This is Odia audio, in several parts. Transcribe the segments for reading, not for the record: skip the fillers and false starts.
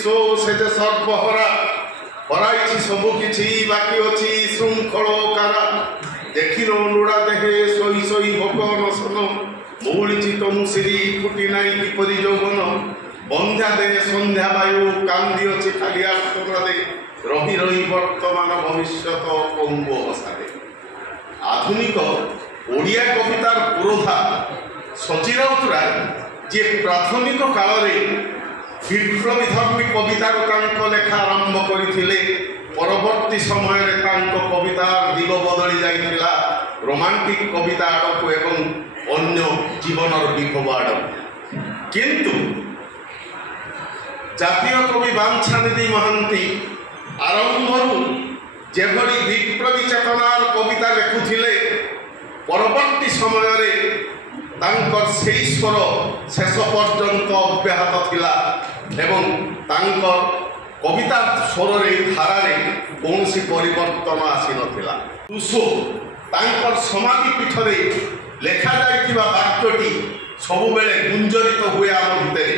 বিশ্ব সে যে সর্বহরা হরাইছি সবু কিছু বাকি অছি শৃঙ্খল কারা দেখিল নুড়া দেহে সই সই ভোগ নশন মৌলিছি তনু শ্রী ফুটি নাই কিপরি যৌবন বন্ধ্যা দেহে সন্ধ্যা বায়ু কান্দি অছি খালি আত্মনাদে রহি রহি বর্তমান ভবিষ্যৎ পঙ্গ অসাদে। আধুনিক ওড়িয়া কবিতার পুরোধা শচী রাউতরায় যে প্রাথমিক কালরে বিপ্লবী ধর্মী কবিতার তাঙ্ক লেখা আরম্ভ করিଥିଲେ পরবর্তী সমୟରେ ତାଙ୍କ কবিতার দিগ বদলি যাইଥିଲା রোমান্টিক কবিতা আড়কু এবং অন্য জীবনের বিক্ষোভ আড়কু। কিন্তু জাতীয় কবি বাঞ্ছানিধি মহান্তি আরম্ভରୁ যেভଳି বিপ্লবী চেতনার কবিতা লেখুଥିଲେ পরবর্তী সমୟରେ ତାଙ୍କର সেই স্বর শেষ পর্যন্ত অব্যাহত ଥିଲା এবং ତାଙ୍କ কবিতা স্বରରେ ধারাରେ কৌশি পরিবর্তন আসি নথিলা। রুসো ତାଙ୍କର সমাধি পীঠরে লেখা যাইଥିବା বাক্যটি ସବୁବେଳେ গুঞ্জরিত ହୁଏ ଆମ ଭିତରେ।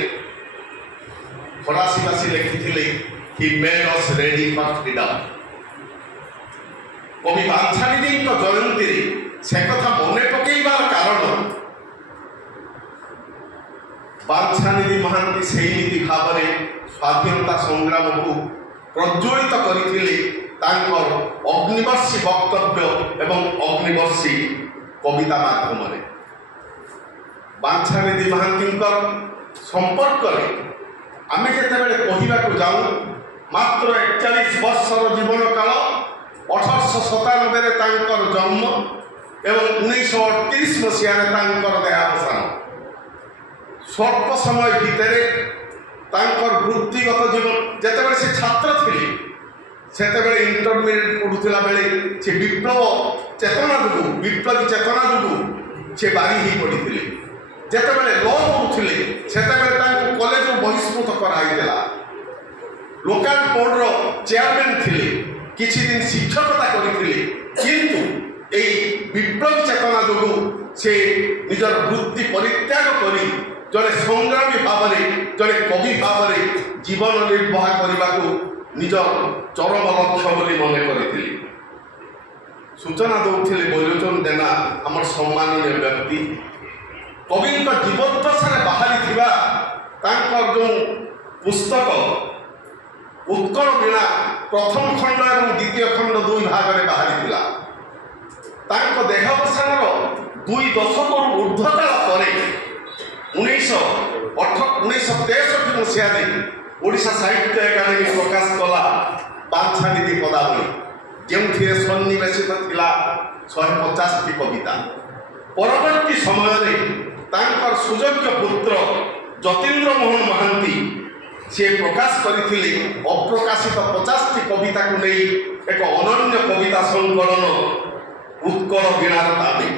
ফরাসিবাসী লেখিଥିଲେ হি মেড অস রেডি ফর ফ্রিডম। কবি বাঞ্ছানিধিଙ୍କ জয়ন্তীରେ সে কথা মনে পকাইবার কারণ বাঞ্ছানিধি মহান্তি সেইমিতি ভাবে স্বাধীনতা সংগ্রামକୁ প্রজ্বলিত କରିଥିଲେ ତାଙ୍କର ଅଗ୍ନିବର୍ଷୀ ବକ୍ତବ୍ୟ ଏବଂ ଅଗ୍ନିବର୍ଷୀ କବିତା ମାଧ୍ୟମରେ। ବାଞ୍ଛାନିଧି ମହାନ୍ତିଙ୍କର ସମ୍ପର୍କରେ ଆମେ ଯେତେବେଳେ କହିବାକୁ ଯାଉ ମାତ୍ର 41 ବର୍ଷର ଜୀବନ କାଳ, 1897ରେ ତାଙ୍କର ଜନ୍ମ ଏବଂ 1938 ମସିହାରେ ତାଙ୍କର ଦେହାବସାନ। স্বল্প সময় ভিতরে তাঙ্কর বৃত্তিগত জীবন যেতবে সে ছাত্র ଥିଲେ সেতবে ইন্টরমিডিয়েট পড়ুলা বেড়ে সে বিপ্লব চেতনা যোগু বিপ্লবী চেতনা যোগু সে বাড়ি হয়ে পড়িলে। যেতবে ল পড়ুলে সেতবে তাঁকু কলেজ বহিষ্কৃত করা হয়েছিল। লোকাল বোর্ডর চেয়ারম্যান ଥିଲେ, কিছু দিন শিক্ষকতা করে, কিন্তু এই বিপ্লবী চেতনা যোগু সে নিজের বৃত্তি পরিত্যাগ করে জনে সংগ্রামী ভাবে জনে কবি ভাবে জীবন নির্বাহ করবাকু নিজ চরম লক্ষ্য বলে মনে করে। সূচনা দৌলে বৈলোচন জেনা আমার সম্মানীয় ব্যক্তি কবিଙ୍କ জীবদ্দশারে বাহারি তাঁকর যে পুস্তক উৎকল বীণা প্রথম খণ্ড এবং দ্বিতীয় খণ্ড দুই ভাগরে বাহারি তাঁক দেহাবসানর 2 দশকর ঊর্ধ্বকাল পরে 1963 মସିହାରେ ଓଡ଼ିଶା ସାହିତ୍ୟ ଏକାଡେମୀ ପ୍ରକାଶ କଲା ବାଞ୍ଛାନିଧି ପଦାବଳୀ, ଯେଉଁଥିରେ ସନ୍ନିବେଶିତ ଥିଲା 150ଟି କବିତା। ପରବର୍ତ୍ତୀ ସମୟରେ ତାଙ୍କର ସୁଯୋଗ୍ୟ ପୁତ୍ର ଯତୀନ୍ଦ୍ର ମୋହନ ମହାନ୍ତି ସେ ପ୍ରକାଶ କରିଥିଲେ ଅପ୍ରକାଶିତ 50ଟି କବିତାକୁ ନେଇ ଏକ ଅନନ୍ୟ କବିତା ସଂକଳନ ଉତ୍କଳ ବୀଣାର ଦାବି।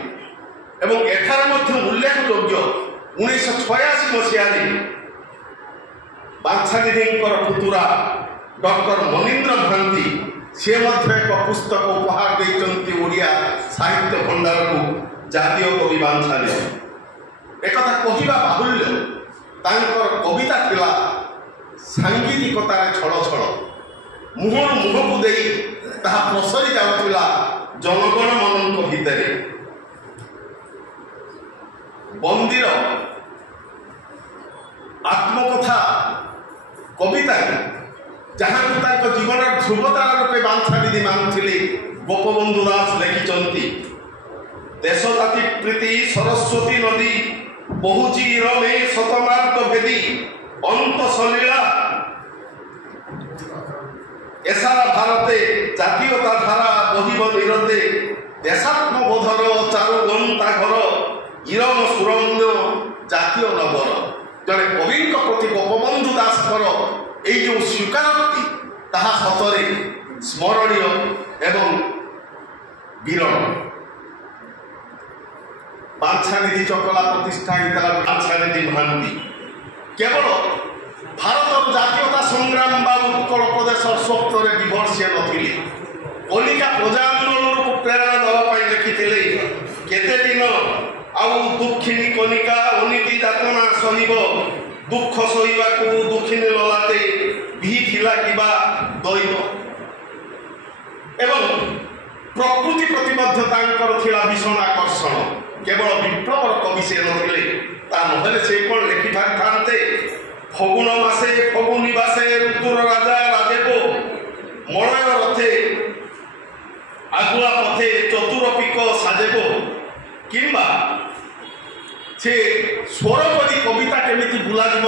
ଏବଂ ଏଠାରେ ମଧ୍ୟ ଉଲ୍ଲେଖଯୋଗ୍ୟ 1986 ମସିହାରେ ବାଞ୍ଛାନିଧିଙ୍କର ପୁତୁରା ଡକ୍ଟର ମନୀନ୍ଦ୍ର ମହାନ୍ତି ସେ ମଧ୍ୟ ଏକ ପୁସ୍ତକ ଉପହାର ଦେଇଛନ୍ତି ଓଡ଼ିଆ ସାହିତ୍ୟ ଭଣ୍ଡାରକୁ, ଜାତୀୟ କବି ବାଞ୍ଛାନିଧି। একথা কহিবা বাহুল্য, তাঁকর কবিতা ଥିଲା সাংগীতিকতার ছড় ছড়, মুহর মুহকু দেই তাহা প্রসরি যাওয়া জনগণ মনଙ୍କ ভিতরে। বন্দির আত্মকথা কবিতায় যাহাকে তাঁক জীবনের ধ্রুবতারা রূপে বাঞ্ছানিধি মানুলে গোপবন্ধু দাস লেখিছন্তি, দেশ জাতি প্রীতি সরস্বতী নদী বহুচি রমে শতমার্গ ভেদী অন্ত সলীলা এসারা ভারতে জাতীয়তা ধারা বহিব নিরতে দেশাত্মবোধর চারু গন্তা ঘর ইরম সুরম্য জাতীয় নগর। জনে কবিଙ୍କ প্রতি গোপবন্ধু দাসଙ୍କର এই যে স্বীকারোক্তি তাহা সতরে স্মরণীয় এবং বিরল। বাঞ্ছানিধি চকলা প্রতিষ্ঠা ହେଇଥିଲା বাঞ্ছানিধি মহাନ୍ତି। কেবল ভারতর জাতীয়তা সংগ্রাম বা উৎকল প্রদেশর স্বপ্নরে বিভর সে নথিলে, কলিকা প্রজা আন্দোলনକୁ প্রেরণা দেওয়া পাই লেখিଥିଲେ কেতে দিন আউ দুঃখিনী কণিকা অনীতি যাতনা সহিব, দুঃখ সহিବାକୁ দুঃখিনী ললাতে ଥିଲା কিবা দৈব এবং প্রকৃতি প্রতি মধ্য তাঙ্কর ଥିଲା ভীষণ আকর্ষণ। কেবল বিপ্লবর কবি সে নথিলে, তা নহলে সে কোন লেখি পারিথান্তে ফগুণ মাসে ফগু নিবাসে ঋতুর রাজা রাজেব মলয় রথে আগুয়া পথে চতুর পিক সাজেব, কিংবা সে স্বর করে কবিতা কেমিতি বুলাଯିବ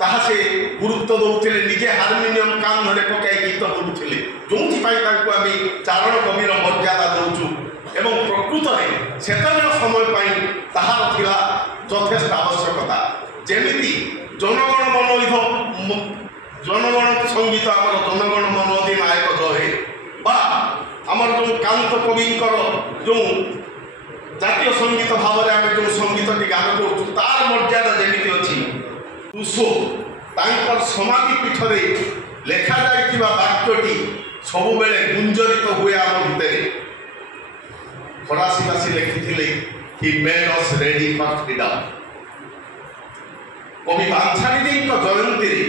ତାହା ସେ ଗୁରୁତ୍ୱ ଦେଉଥିଲେ। ନିଜେ ହାରମୋନିୟମ କାନ୍ଧରେ ପକାଇ ଗୀତ ବୋଲୁଥିଲେ, ଯେଉଁଥିପାଇଁ ତାଙ୍କୁ ଆମେ ଚାରଣ କବିର ମର୍ଯ୍ୟାଦା ଦେଉଛୁ। ଏବଂ ପ୍ରକୃତରେ ସେତେବେଳେ ସମୟ ପାଇଁ ତାହାର ଥିଲା ଯଥେଷ୍ଟ ଆବଶ୍ୟକତା। ଯେମିତି ଜନଗଣ ମନ ଜନଗଣ ସଙ୍ଗୀତ, ଆମର ଜନଗଣ ମନ ଅଧିନାୟକ ଜୟ, ବା ଆମର ଯେଉଁ କାନ୍ତ କବିଙ୍କର ଯେଉଁ ଜାତୀୟ ସଙ୍ଗୀତ ଭାବରେ ଆମେ ଯେଉଁ ସଙ୍ଗୀତଟି ଗାନ କରୁଛୁ, ତାର ମର୍ଯ୍ୟାଦା ଯେମିତି ଅଛି, ତୁଷୋ ତାଙ୍କର ସମାଧି ପୀଠରେ ଲେଖାଯାଇଥିବା ବାକ୍ୟଟି ସବୁବେଳେ ଗୁଞ୍ଜରିତ ହୁଏ ଆମ ଭିତରେ। ଫରାସୀବାସୀ ଲେଖିଥିଲେ, ହି ମେଡ୍ ଅସ୍ ରେଡି ଫର୍ ଫ୍ରିଡମ୍। କବି ବାଞ୍ଛାନିଧିଙ୍କ ଜୟନ୍ତୀରେ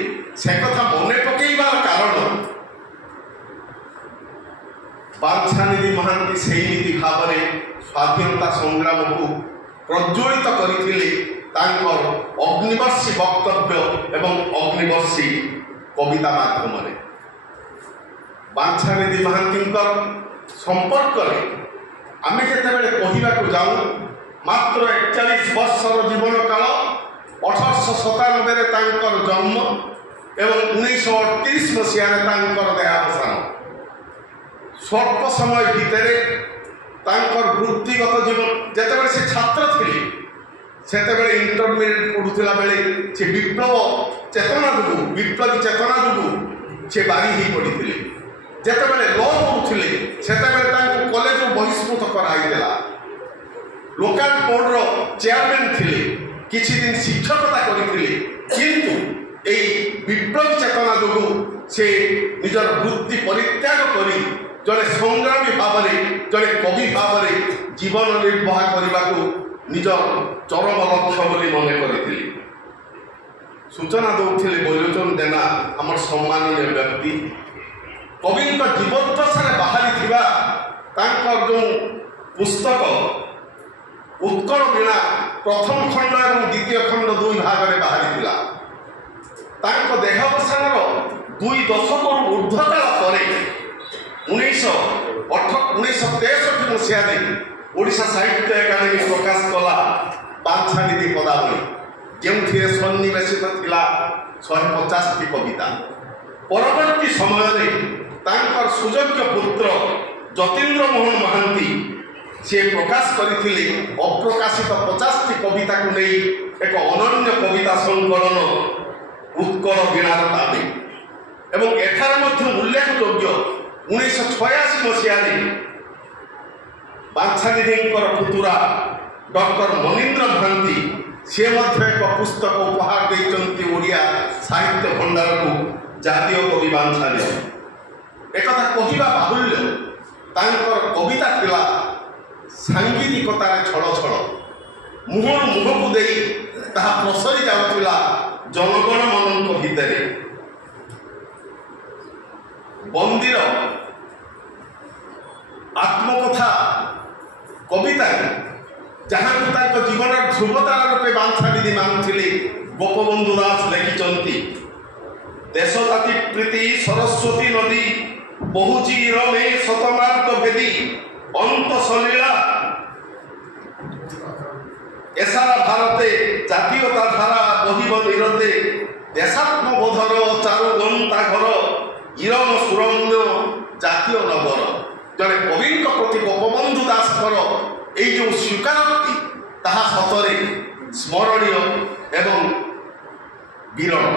ସେ କଥା ମନେ ପକାଇବାର କାରଣ, ବାଞ୍ଛାନିଧି ମହାନ୍ତି ସେଇମିତି ଭାବରେ ସ୍ୱାଧୀନତା ସଂଗ୍ରାମକୁ ପ୍ରଜ୍ୱଳିତ କରିଥିଲେ ତାଙ୍କର ଅଗ୍ନିବର୍ଷୀ ବକ୍ତବ୍ୟ ଏବଂ ଅଗ୍ନିବର୍ଷୀ କବିତା ମାଧ୍ୟମରେ। ବାଞ୍ଛାନିଧି ମହାନ୍ତିଙ୍କ ସମ୍ପର୍କରେ ଆମେ ଯେତେବେଳେ କହିବାକୁ ଯାଉ, ମାତ୍ର 41 ବର୍ଷର ଜୀବନ କାଳ, 1897ରେ ତାଙ୍କର ଜନ୍ମ ଏବଂ 1938 ମସିହାରେ ତାଙ୍କର ଦେହାବସାନ। ସ୍ୱଳ୍ପ ସମୟ ଭିତରେ ତାଙ୍କର ବୃତ୍ତିଗତ ଜୀବନ, ଯେତେବେଳେ ସେ ଛାତ୍ର ଥିଲେ ସେତେବେଳେ ଇଣ୍ଟରମିଡ଼ିଏଟ୍ ପଢ଼ୁଥିଲା ବେଳେ ସେ ବିପ୍ଳବୀ ଚେତନା ଯୋଗୁଁ ସେ ବାରି ହୋଇ ପଡ଼ିଥିଲେ। ଯେତେବେଳେ ଲ ପଢ଼ୁଥିଲେ ସେତେବେଳେ ତାଙ୍କୁ କଲେଜରୁ ବହିଷ୍କୃତ କରାଯାଇଥିଲା। ଲୋକାଲ ବୋର୍ଡ଼ର ଚେୟାରମ୍ୟାନ୍ ଥିଲେ, କିଛି ଦିନ ଶିକ୍ଷକତା କରିଥିଲେ, କିନ୍ତୁ ଏହି ବିପ୍ଳବୀ ଚେତନା ଯୋଗୁଁ ସେ ନିଜର ବୃତ୍ତି ପରିତ୍ୟାଗ କରି ଜଣେ ସଂଗ୍ରାମୀ ଭାବରେ, ଜଣେ କବି ଭାବରେ ଜୀବନ ନିର୍ବାହ କରିବାକୁ ନିଜ ଚରମ ଲକ୍ଷ୍ୟ ବୋଲି ମନେ କରିଥିଲେ। ସୂଚନା ଦେଉଥିଲେ ବୈଲୋଚନ ଜେନା, ଆମର ସମ୍ମାନନୀୟ ବ୍ୟକ୍ତି। କବିଙ୍କ ଜୀବଦ୍ଦଶାରେ ବାହାରିଥିବା ତାଙ୍କର ଯେଉଁ ପୁସ୍ତକ ଉତ୍କଳ ବୀଣା ପ୍ରଥମ ଖଣ୍ଡ ଏବଂ ଦ୍ୱିତୀୟ ଖଣ୍ଡ ଦୁଇ ଭାଗରେ ବାହାରିଥିଲା। ତାଙ୍କ ଦେହାବସାନର 2 ଦଶକରୁ ଉର୍ଦ୍ଧ୍ୱ କାଳ ପରେ 1963 ମସିହାରେ ଓଡ଼ିଶା ସାହିତ୍ୟ ଏକାଡେମୀ ପ୍ରକାଶ କଲା ବାଞ୍ଛାନିଧି ପଦାବଳୀ, ଯେଉଁଥିରେ ସନ୍ନିବେଶିତ ଥିଲା 150ଟି କବିତା। ପରବର୍ତ୍ତୀ ସମୟରେ ତାଙ୍କର ସୁଯୋଗ୍ୟ ପୁତ୍ର ଯତୀନ୍ଦ୍ର ମୋହନ ମହାନ୍ତି ସିଏ ପ୍ରକାଶ କରିଥିଲେ ଅପ୍ରକାଶିତ 50ଟି କବିତାକୁ ନେଇ ଏକ ଅନନ୍ୟ କବିତା ସଂକଳନ ଉତ୍କଳ ବୀଣାର ଦାବି। ଏବଂ ଏଠାରେ ମଧ୍ୟ ଉଲ୍ଲେଖଯୋଗ୍ୟ 1986 ମସିହାରେ ବାଞ୍ଛାନିଧିଙ୍କର ପୁତୁରା ଡକ୍ଟର ମନୀନ୍ଦ୍ର ମହାନ୍ତି ସିଏ ମଧ୍ୟ ଏକ ପୁସ୍ତକ ଉପହାର ଦେଇଛନ୍ତି ଓଡ଼ିଆ ସାହିତ୍ୟ ଭଣ୍ଡାରକୁ, ଜାତୀୟ କବି ବାଞ୍ଛାନିଧି। ଏକଥା କହିବା ବାହୁଲ୍ୟ, ତାଙ୍କର କବିତା ଥିଲା ସାଙ୍ଗୀତିକତାରେ ଛଳ ଛଳ, ମୁହଁରୁ ମୁହଁକୁ ଦେଇ ତାହା ପ୍ରସରି ଯାଉଥିଲା ଜନଗଣ ମନଙ୍କ ଭିତରେ। ବନ୍ଦୀର ଆତ୍ମକଥା କବିତାରେ ଯାହାକୁ ତାଙ୍କ ଜୀବନର ଧ୍ରୁବତାରା ରୂପେ ବାଞ୍ଛାନିଧି ମାନୁଥିଲେ ଗୋପବନ୍ଧୁ ଦାସ ଲେଖିଛନ୍ତି, ଦେଶ ଜାତି ପ୍ରୀତି ସରସ୍ୱତୀ ନଦୀ ବହୁଚି ରମେ ଶତମାର୍ଗ ଭେଦି অন্ত সলীলা এসারা ভারতে জাতীয়তা ধারা বহিব নিরতে দেশাত্মবোধর চারু গন্তা ঘর ইরম সুরম্য জাতীয় নগর। জনে কবিଙ୍କ প্রতি গোপবন্ধু দাসଙ୍କର এই যে স্বীকারোক্তি তাহা সতরে স্মরণীয় এবং বিরল।